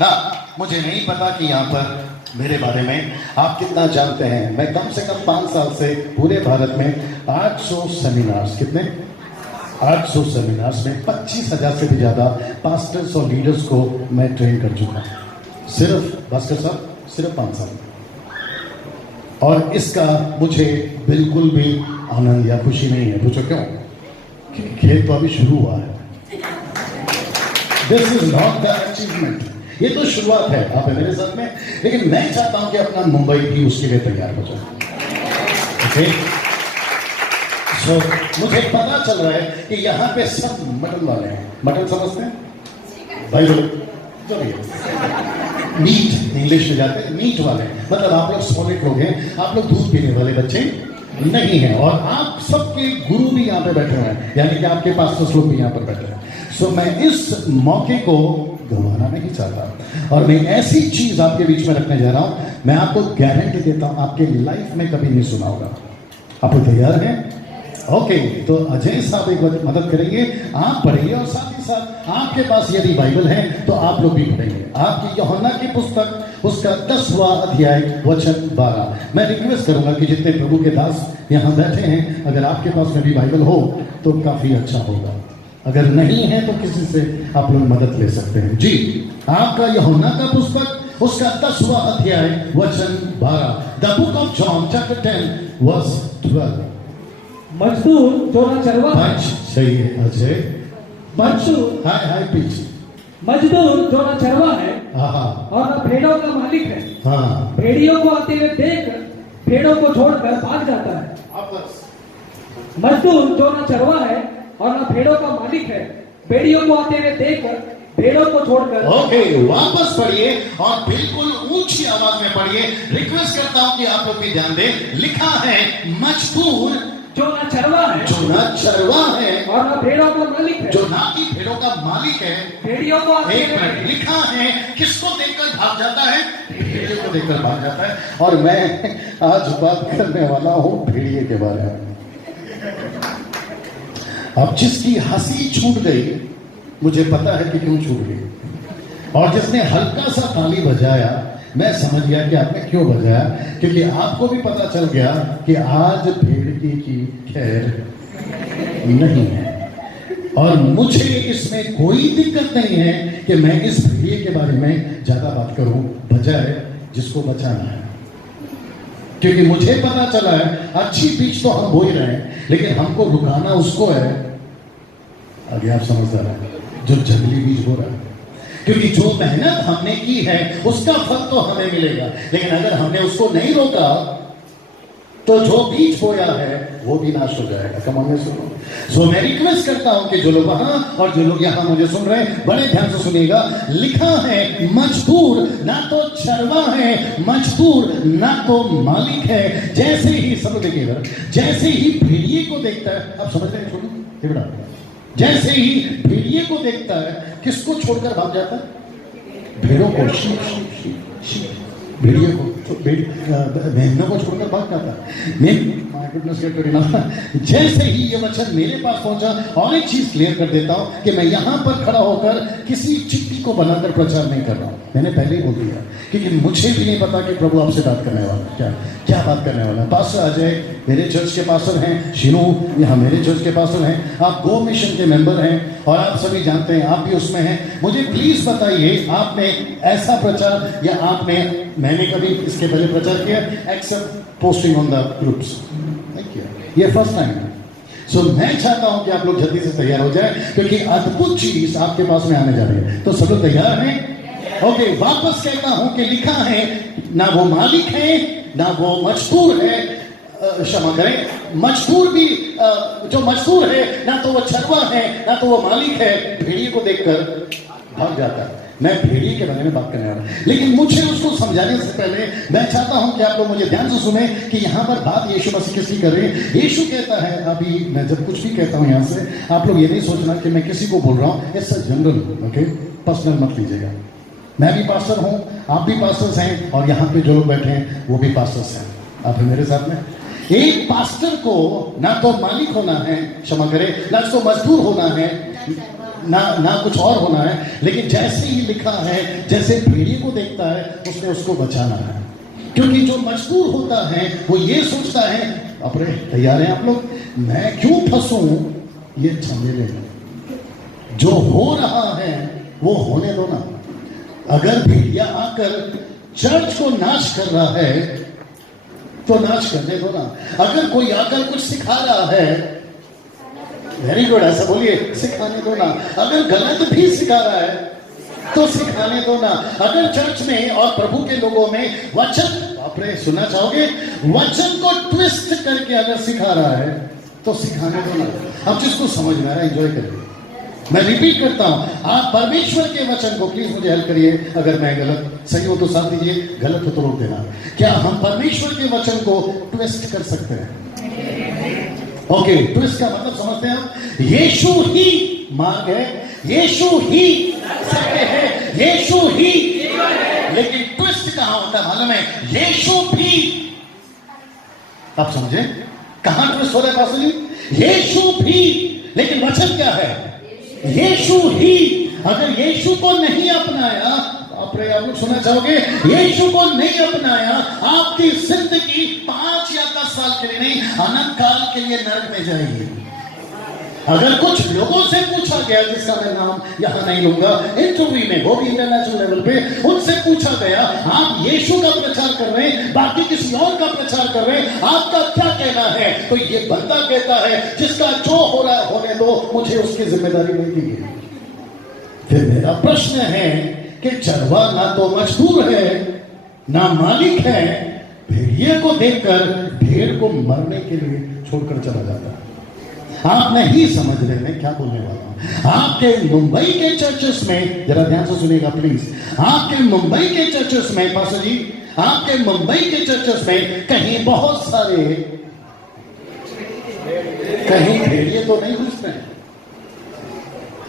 ना, मुझे नहीं पता कि यहाँ पर मेरे बारे में आप कितना जानते हैं। मैं कम से कम 5 साल से पूरे भारत में 800 सेमिनार्स, कितने 800 सेमिनार्स में 25,000 से भी ज्यादा पास्टर्स और लीडर्स को मैं ट्रेन कर चुका हूं। सिर्फ भास्कर साहब, सिर्फ 5 साल। और इसका मुझे बिल्कुल भी आनंद या खुशी नहीं है। पूछो क्यों? क्योंकि खेल तो अभी शुरू हुआ है। This is not the achievement, ये तो शुरुआत है। आप है मेरे साथ में, लेकिन मैं चाहता हूं कि अपना मुंबई भी उसके लिए तैयार हो जाए। ओके, सो मुझे पता चल रहा है कि यहाँ पे सब मटन वाले हैं। मटन समझते हैं भाई? बोलो मीट, इंग्लिश में जाते हैं मीट वाले, मतलब आप लोग सॉलिड लोग हैं, आप लोग दूध पीने वाले बच्चे नहीं हैं। और आप सबके गुरु भी यहाँ पे बैठे हुए हैं, यानी कि आपके पास लोग भी यहाँ पर बैठे हैं। सो मैं इस मौके को गंवाना नहीं चाहता और मैं ऐसी चीज आपके बीच में रखने जा रहा हूं, मैं आपको गारंटी देता हूं आपके लाइफ में कभी नहीं सुना होगा। आप लोग तैयार हैं? ओके, तो अजय साहब एक बार मदद करेंगे, आप पढ़िए और साथ ही साथ आपके पास यदि बाइबल है तो आप लोग भी पढ़ेंगे। आपकी यूहन्ना की पुस्तक उसका 10वां अध्याय वचन 12। मैं रिक्वेस्ट करूंगा कि जितने प्रभु के दास यहाँ बैठे हैं, अगर आपके पास में भी बाइबल हो तो काफी अच्छा होगा, अगर नहीं है तो किसी से आप लोग मदद ले सकते हैं। जी, आपका यूहन्ना का पुस्तक उसका 10वां अध्याय वचन 12। The book of John chapter 10 verse 12। मजदूर जो ना चरवा है, सही है अजय। मजदूर हाय पीछे। मजदूर जो ना चरवा है हाँ और न भेड़ों का मालिक है, हाँ, भेड़ियों को आते हुए देख भेड़ों को छोड़कर भाग जाता है। मजदूर जो ना चरवा है और न भेड़ों का मालिक है, भेड़ियों को आते हुए देख भेड़ों को छोड़कर। ओके, वापस पढ़िए और बिल्कुल ऊंची आवाज में पढ़िए। रिक्वेस्ट करता हूं कि आप लोग भी ध्यान दें। लिखा है मजदूर जो ना चरवा है, जो ना चरवा है और न भेड़ों का मालिक है, जो ना की भेड़ों का मालिक है। भेड़ियों को आते एक मिनट, हुए। लिखा है किसको देखकर भाग जाता है? भेड़िए को देखकर भाग जाता है। और मैं आज बात करने वाला हूं भेड़िए के बारे में। अब जिसकी हंसी छूट गई, मुझे पता है कि क्यों छूट गई, और जिसने हल्का सा ताली बजाया, मैं समझ गया कि आपने क्यों बजाया, क्योंकि आपको भी पता चल गया कि आज भेड़ की खैर नहीं है। और मुझे इसमें कोई दिक्कत नहीं है कि मैं इस भेड़िए के बारे में ज्यादा बात करूं, बजाय जिसको बचाना है। क्योंकि मुझे पता चला है अच्छी बीज तो हम बो ही रहे हैं, लेकिन हमको रुकाना उसको है। आगे आप समझदार हैं, जो जंगली बीज बो रहा है। क्योंकि जो मेहनत हमने की है उसका फल तो हमें मिलेगा, लेकिन अगर हमने उसको नहीं रोका तो जो बीज बोया है वो भी नाश हो जाएगा। कम में सुनो। सो मैं रिक्वेस्ट करता हूं कि जो लोग वहां और जो लोग यहां मुझे सुन रहे हैं, बड़े ध्यान से सुनिएगा। लिखा है मजदूर ना तो चरवा है, मजदूर ना तो मालिक है। जैसे ही सब देखिएगा, जैसे ही भेड़िए को देखता है, आप समझ रहे हैं? छोड़ो ये बड़ा, जैसे ही भेड़िए को देखता है, किसको छोड़कर भाग जाता है? भेड़ों को, भेड़िए को, मेमनों को छोड़कर भाग जाता है। जैसे ही ये वचन मेरे पास पहुंचा, और एक चीज क्लियर कर देता हूं कि मैं यहां पर खड़ा होकर किसी चिट्ठी को बनाकर प्रचार नहीं कर रहा हूं। मैंने पहले ही बोल दिया, क्योंकि मुझे भी नहीं पता कि प्रभु आपसे बात करने वाला क्या बात करने वाला है। पास्टर अजय मेरे चर्च के पास्टर हैं, शिनू यहाँ मेरे चर्च के पास्टर हैं, आप गो मिशन के मेंबर हैं और आप सभी जानते हैं, आप भी उसमें हैं। मुझे प्लीज बताइए, आपने ऐसा प्रचार या मैंने कभी इसके पहले प्रचार किया except posting on the groups? नहीं किया, ये फर्स्ट टाइम है। सो मैं चाहता हूं कि आप लोग जल्दी से तैयार हो जाए, क्योंकि अद्भुत चीज आपके पास में आने जा रही है। तो सब लोग तैयार हैं? ओके, वापस कहता हूं कि लिखा है ना वो मालिक है ना वो मजदूर है, क्षमा करें, मजदूर भी जो मजदूर है ना तो वो चरवा है ना तो वो मालिक है। भेड़िए को देखकर भाग जाता है। मैं भेड़िए के बारे में बात करने वाला हूं, लेकिन मुझे उसको समझाने से पहले मैं चाहता हूं कि आप लोग मुझे ध्यान से सुने कि यहां पर बात यीशु मसीह किसकी कर रही है। यीशु कहता है, अभी मैं जब कुछ भी कहता हूं यहां से, आप लोग ये नहीं सोचना कि मैं किसी को बोल रहा हूं, it's a general, okay, personal मत लीजिएगा। मैं भी पास्टर हूं, आप भी पास्टर्स हैं, और यहाँ पे जो लोग बैठे हैं वो भी पास्टर्स हैं। आप मेरे साथ में। एक पास्टर को ना तो मालिक होना है, क्षमा करें, ना उसको मजदूर होना है, ना कुछ और होना है, लेकिन जैसे ही लिखा है, जैसे भेड़िए को देखता है उसने उसको बचाना है। क्योंकि जो मजदूर होता है वो ये सोचता है, अपने तैयार हैं आप लोग, मैं क्यों फंसूं ये झमेले में, जो हो रहा है वो होने दो ना। अगर भेड़िया आकर चर्च को नाश कर रहा है तो नाश करने दो ना। अगर कोई आकर कुछ सिखा रहा है, वेरी गुड, ऐसा बोलिए, सिखाने दो ना। अगर गलत भी सिखा रहा है तो सिखाने दो ना। अगर चर्च में और प्रभु के लोगों में वचन, आपने सुनना चाहोगे, वचन को ट्विस्ट करके अगर सिखा रहा है तो सिखाने दो ना। अब जिसको समझ में आ रहा है एंजॉय करिए। मैं रिपीट करता हूं, आप परमेश्वर के वचन को, प्लीज मुझे हेल्प करिए, अगर मैं गलत सही हो तो साथ दीजिए, गलत हो तो रोक देना। क्या हम परमेश्वर के वचन को ट्विस्ट कर सकते हैं? ओके, ट्विस्ट का मतलब समझते हैं आप? यीशु ही मार्ग है, यीशु ही सत्य है, यीशु ही। लेकिन ट्विस्ट कहां होता है मालूम है? यीशु भी। आप समझे कहां ट्विस्ट हो रहा है पास्टर जी? यीशु भी, लेकिन वचन क्या है? यीशु ही। अगर यीशु को नहीं अपनाया, आप लोग सुनना चाहोगे, यीशु को नहीं अपनाया, आपकी जिंदगी 5 या 10 साल के लिए नहीं, अनंत काल के लिए नरक में जाएगी। अगर कुछ लोगों से पूछा गया, जिसका मैं नाम यहां नहीं लूंगा, इंटरव्यू में, वो भी इंटरनेशनल लेवल पे, उनसे पूछा गया, आप यीशु का प्रचार कर रहे हैं, बाकी किसी और का प्रचार कर रहे हैं, आपका क्या कहना है? तो ये बंदा कहता है, जिसका जो हो रहा है होने दो, मुझे उसकी जिम्मेदारी नहीं दी है। फिर मेरा प्रश्न है कि चरवा ना तो मजदूर है, ना मालिक है, भेड़िए को देखकर भेड़ को मरने के लिए छोड़कर चला जाता है। आप नहीं समझ रहे मैं क्या बोलने वाला हूं। आपके मुंबई के चर्चेस में, जरा ध्यान से सुनिएगा प्लीज, आपके मुंबई के चर्चेस में, पास्टर जी, आपके मुंबई के चर्चेस में कहीं बहुत सारे, कहीं भेड़िए तो नहीं घुसते हैं।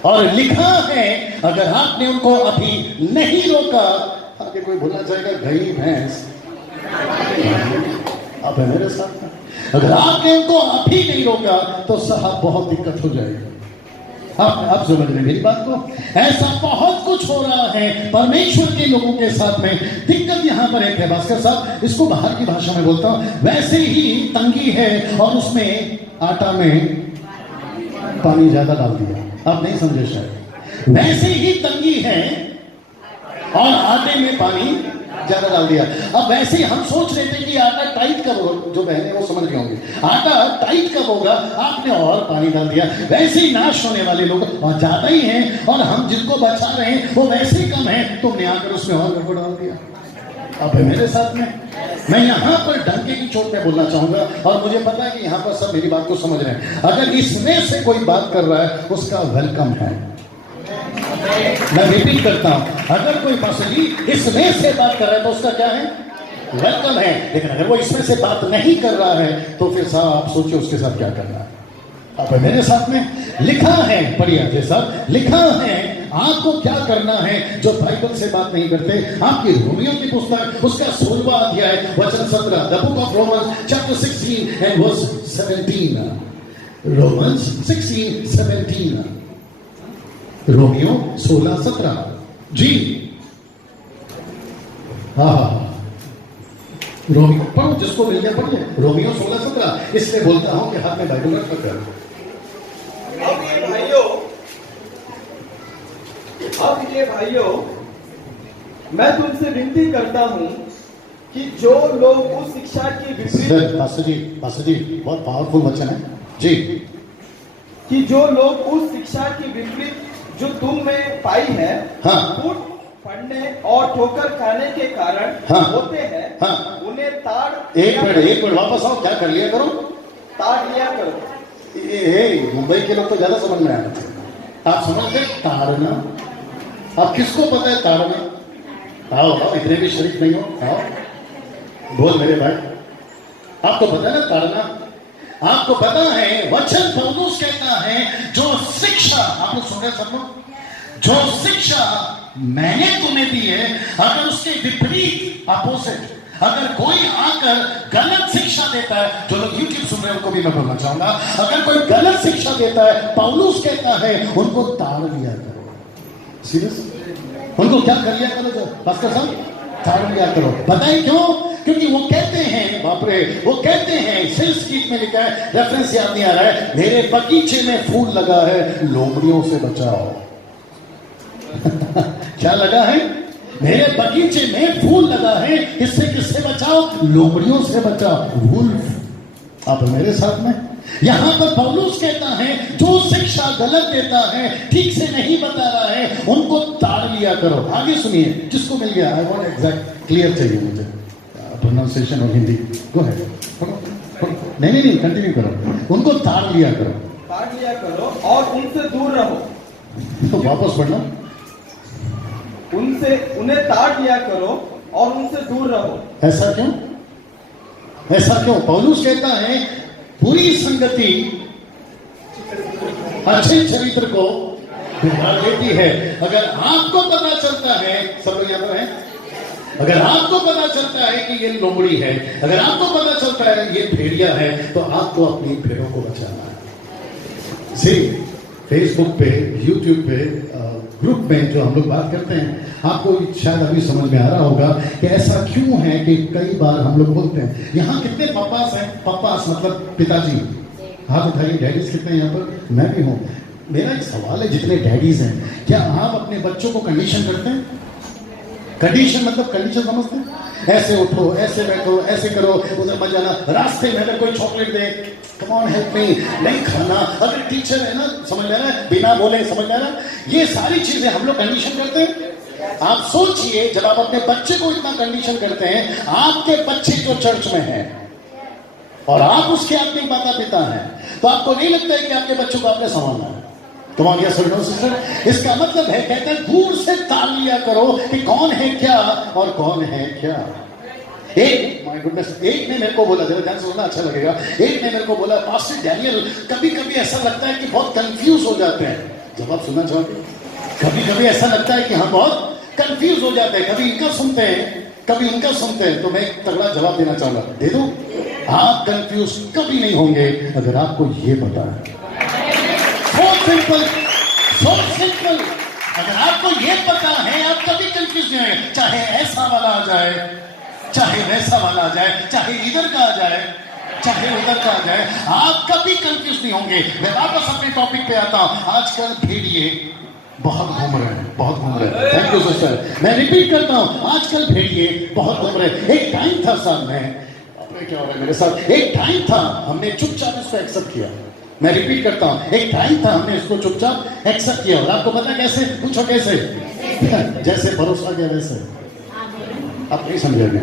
और लिखा है, अगर आपने उनको अभी नहीं रोका, आगे कोई भूलना चाहेगा, गई भैंस आप है मेरे साथ में, अगर आपने उनको अभी नहीं रोका तो साहब बहुत दिक्कत हो जाएगी। आप समझ रहे मेरी बात को? ऐसा बहुत कुछ हो रहा है परमेश्वर के लोगों के साथ में। दिक्कत यहां पर एक है भास्कर साहब, इसको बाहर की भाषा में बोलता हूं, वैसे ही तंगी है और उसमें आटा में पानी ज्यादा डाल दिया। आप नहीं समझे शायद। वैसे ही तंगी है और आटे में पानी ज्यादा डाल दिया। अब वैसे ही हम सोच रहे थे कि आटा टाइट कब होगा, जो बहने वो समझ गए होंगे, आटा टाइट कब होगा, आपने और पानी डाल दिया। वैसे ही नाश होने वाले लोग और ज्यादा ही हैं, और हम जिनको बचा रहे हैं वो वैसे ही कम है, तुमने आकर उसमें और गड़बड़ डाल दिया। अब है मेरे साथ में। मैं यहां पर डंके की चोट में बोलना चाहूंगा, और मुझे पता है कि यहां पर सब मेरी बात को समझ रहे हैं। अगर इसमें से कोई बात कर रहा है, उसका वेलकम है। मैं रिपीट करता हूं, अगर कोई मसली इसमें से बात कर रहा है तो उसका क्या है? वेलकम है। लेकिन अगर वो इसमें से बात नहीं कर रहा है तो फिर साहब आप सोचिए उसके साथ क्या करना है। आप मेरे साथ में लिखा है, पढ़िए जैसा लिखा है, आपको क्या करना है। जो बाइबल से बात नहीं करते, आपकी रोमियो की पुस्तक उसका 16वां अध्याय वचन 17, the book of Romans chapter 16 and verse 17, Romans 16:17, रोमियो 16:17 जी। हाँ, रोमियो पढ़ो, जिसको मिल गया पढ़िए, रोमियो 16:17। इसलिए बोलता हूं कि हाथ में बाइबल रख कर। अब ये भाइयों, मैं तुमसे विनती करता हूं कि जो लोग उस शिक्षा की विपरीत, पास्टर जी बहुत पावरफुल वचन है जी, कि जो लोग उस शिक्षा की विपरीत जो तुम में पाई है, हाँ, फूट पड़ने और ठोकर खाने के कारण हाँ, होते हैं, हाँ, उन्हें ताड़, एक मिनट वापस आओ, क्या कर लिया करो? ताड़ लिया करो। मुंबई के लोग तो ज्यादा समझ में आए। आप समझ गए ताड़ना? आप किसको पता है ताड़ना? आओ इतने भी शरीफ नहीं हो, आओ बोल मेरे भाई, आपको पता है ना ताड़ना? आपको पता है वचन पौलुस कहता है, जो शिक्षा, आप लोग सुन रहे सब लोग, जो शिक्षा मैंने तुम्हें दी है, अगर उसके विपरीत अपोजिट अगर कोई आकर गलत शिक्षा देता है, जो लोग यूट्यूब सुन रहे हैं उनको भी मैं बोलना चाहूंगा, अगर कोई गलत शिक्षा देता है, पौलुस कहता है उनको ताड़ लिया करो। सीरियस, उनको क्या कर लिया करो? जो पास्टर साहब, ताड़ लिया करो। बताएं क्यों? क्योंकि वो कहते हैं, बाप रे, वो कहते हैं, सेल्स कीट में लिखा है, रेफरेंस याद नहीं आ रहा है, मेरे बगीचे में फूल लगा है, लोमड़ियों से बचाओ। क्या लगा है? मेरे बगीचे में फूल लगा है, इससे किससे बचाओ? लोमड़ियों से बचाओ, वुल्फ। आप मेरे साथ में? यहां पर पौलुस कहता है, जो शिक्षा गलत देता है, ठीक से नहीं बता रहा है, उनको ताड़ लिया करो। आगे सुनिए, जिसको मिल गया, आई वांट एग्जैक्ट क्लियर चाहिए मुझे प्रोनाउंसिएशन और हिंदी। गो है, नहीं कंटिन्यू करो। उनको ताड़ लिया करो, ताड़ लिया करो और उनसे दूर रहो। तो वापस पढ़ना, उन्हें ताड़ लिया करो और उनसे दूर रहो। ऐसा क्यों? ऐसा क्यों? पौलुस कहता है बुरी संगति अच्छे चरित्र को बिगाड़ देती है। अगर आपको पता चलता है, सब लोग यहाँ पर हैं, अगर आपको पता चलता है कि ये लोमड़ी है, अगर आपको पता चलता है ये भेड़िया है, तो आपको अपनी भेड़ों को बचाना है। सी फेसबुक पे, यूट्यूब पे, ग्रुप में जो हम लोग बात करते हैं, आपको शायद अभी समझ में आ रहा होगा कि ऐसा क्यों है कि कई बार हम लोग बोलते हैं, यहाँ कितने पप्पास हैं, पप्पास मतलब पिताजी, हाथ उठाइए, डैडीज कितने हैं यहाँ पर, मैं भी हूँ। मेरा एक सवाल है, जितने डैडीज हैं, क्या आप अपने बच्चों को कंडीशन करते हैं? कंडीशन मतलब कंडीशन समझते हैं? ऐसे उठो, ऐसे बैठो, ऐसे करो, उधर मत जाना, रास्ते में अगर कोई chocolate they, come on help me, नहीं खाना, अगर टीचर है ना, समझ में आ रहा है, बिना बोले समझ में आ रहा है, ये सारी चीजें हम लोग कंडीशन करते हैं। आप सोचिए, जब आप अपने बच्चे को इतना कंडीशन करते हैं, आपके बच्चे जो चर्च में है और आप उसके आपके माता पिता हैं, तो आपको नहीं लगता है कि आपके बच्चों को आपने संभालना है? तुम्हारा क्या सुनो सिस्टर, इसका मतलब है, कहते हैं दूर से ताल लिया करो कि कौन है क्या और कौन है क्या। एक माय गुडनेस, एक ने मेरे को बोला, जरा ध्यान से सुनना अच्छा लगेगा, एक ने मेरे को बोला, पास्टर डैनियल, कभी कभी ऐसा लगता है कि बहुत कंफ्यूज हो जाते हैं। जवाब सुनना चाहोगे? कभी कभी ऐसा लगता है कि हम बहुत कंफ्यूज हो जाते हैं, कभी इनका सुनते हैं, कभी उनका सुनते हैं। तो मैं एक तगड़ा जवाब देना चाहूंगा, दे दो। आप कंफ्यूज कभी नहीं होंगे अगर आपको ये पता है। So simple, so simple। अगर आपको ये पता है, आप कभी कंफ्यूज नहीं होंगे, चाहे ऐसा वाला आ जाए, चाहे वैसा वाला आ जाए, चाहे इधर का आ जाए, चाहे उधर का आ जाए, आप कभी कंफ्यूज नहीं होंगे। मैं वापस अपने टॉपिक पे आता हूं। आजकल भेड़िए बहुत घूम रहे हैं, बहुत घूम रहे हैं। थैंक यू सिस्टर, मैं रिपीट करता हूं, आजकल भेड़िए बहुत घूम रहे हैं। एक टाइम था साहब, मैं क्या हो रहा है मेरे साथ, एक टाइम था हमने चुपचाप इसको एक्सेप्ट किया। मैं रिपीट करता हूं, एक टाइम था हमने इसको चुपचाप एक्सेप्ट किया। और आपको पता कैसे? पूछो कैसे? जैसे परोसा गया वैसे। आप नहीं समझेंगे।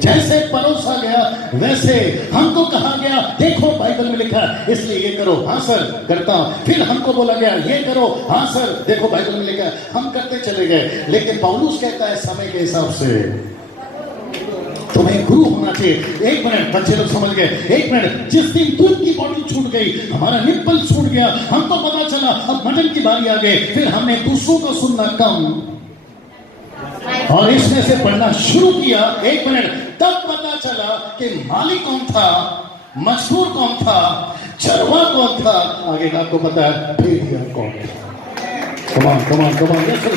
जैसे परोसा गया वैसे हमको कहा गया, देखो बाइबल में लिखा है इसलिए ये करो, हाँ सर करता हूं। फिर हमको बोला गया ये करो, हाँ सर देखो बाइबल में लिखा है, हम करते चले गए। लेकिन पौलुस कहता है समय के हिसाब से तुम्हें गुरु होना चाहिए। एक मिनट, बच्चे लोग समझ गए, एक मिनट। जिस दिन दूध की बॉटल छूट गई, हमारा निप्पल छूट गया, हमको पता चला अब मटन की बारी आ गई, फिर हमने दूसरों को सुनना कम और इसमें से पढ़ना शुरू किया। एक मिनट, तब पता चला कि मालिक कौन था, मजदूर कौन था, चरवा कौन था, आगे का आपको पता है भेड़िया कौन था। कमान कमान कमान, ये सुन।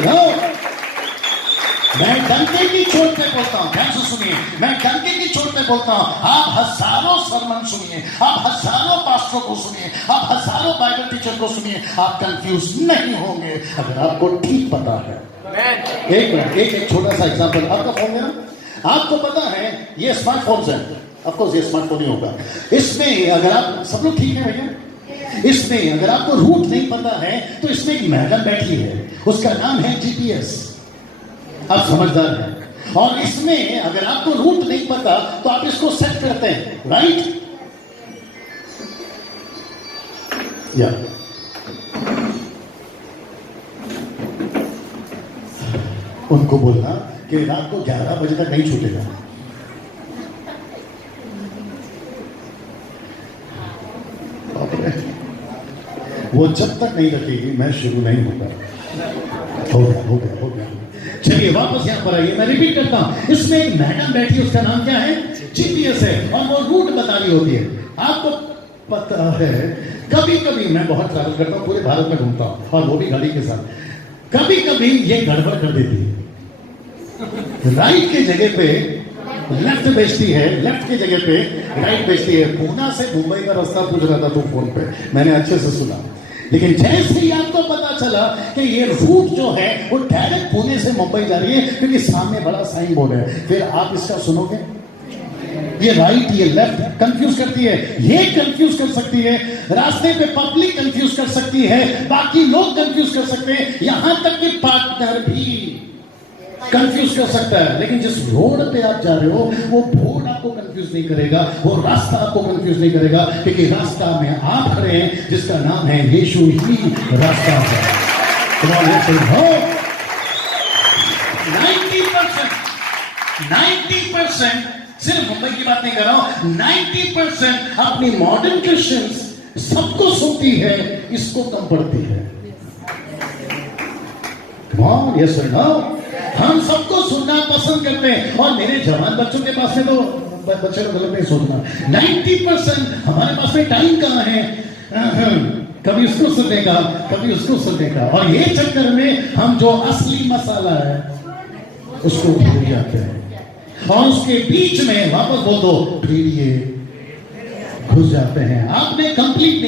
मैं डंके की चोट पे बोलता हूं, ध्यान से सुनिए, मैं डंके की चोट पे बोलता हूं। आप हजारों सरमन सुनिए, आप हजारों पास्टरों को सुनिए, आप हजारों बाइबल टीचर को सुनिए, आप कंफ्यूज नहीं होंगे अगर आपको ठीक पता है। एक मिनट, एक छोटा सा एग्जांपल। आपका फोन है ना, आपको पता है ये स्मार्टफोन्स है, ऑफकोर्स ये स्मार्टफोन ही होगा। इसमें अगर आप सब लोग ठीक है भैया, इसमें अगर आपको रूट नहीं पता है तो इसमें एक मैडम बैठी है, उसका नाम है जीपीएस। आप समझदार हैं। और इसमें अगर आपको रूट नहीं पता तो आप इसको सेट करते हैं, राइट? या उनको बोलना कि रात को 11 बजे तक नहीं छूटेगा। वो जब तक नहीं रखेगी मैं शुरू नहीं होगा। हो गया हो गया हो गया। चलिए वापस यहां पर आइए, मैं रिपीट करता हूं। इसमें एक मैडम बैठी, उसका नाम क्या है? जीपीएस है, और वो रूट बता रही होती है। आपको पता है कभी कभी मैं बहुत ट्रैवल करता हूं, पूरे भारत में घूमता हूं और वो भी गाड़ी के साथ। कभी कभी ये गड़बड़ कर देती है, राइट के जगह पे लेफ्ट बेचती है, लेफ्ट की जगह पे राइट बेचती है। पूना से मुंबई का रास्ता पूछ रहा था तू फोन पे, मैंने अच्छे से सुना। लेकिन जैसे ही आपको पता चला कि ये रूट जो है वो डायरेक्ट पुणे से मुंबई जा रही है, क्योंकि सामने बड़ा साइन बोर्ड है, फिर आप इसका सुनोगे? ये राइट ये लेफ्ट कंफ्यूज करती है, ये कंफ्यूज कर सकती है, रास्ते पे पब्लिक कंफ्यूज कर सकती है, बाकी लोग कंफ्यूज कर सकते हैं, यहां तक कि पार्टनर भी कंफ्यूज कर सकता है। लेकिन जिस रोड पे आप जा रहे हो वो बोर्ड आपको कंफ्यूज नहीं करेगा, वो रास्ता आपको कंफ्यूज नहीं करेगा, क्योंकि रास्ता में आप खड़े हैं जिसका नाम है यीशु ही रास्ता है। 90% सिर्फ मुंबई की बात नहीं कर रहा हूं, 90% अपनी मॉडर्न क्रिश्चियंस सबको सुनती है, इसको कम पड़ती है। कौन ये सुनना, हम सबको सुनना पसंद करते हैं। और मेरे जवान बच्चों के पास में तो बच्चे को गलत नहीं सोचना, 90% हमारे पास में टाइम कहाँ है, कभी उसको सुनने का कभी उसको सुनने का, और ये चक्कर में हम जो असली मसाला है उसको भूल जाते हैं, और उसके बीच में वापस बोल दो भेड़िए घुस जाते हैं। आपने कंप्लीट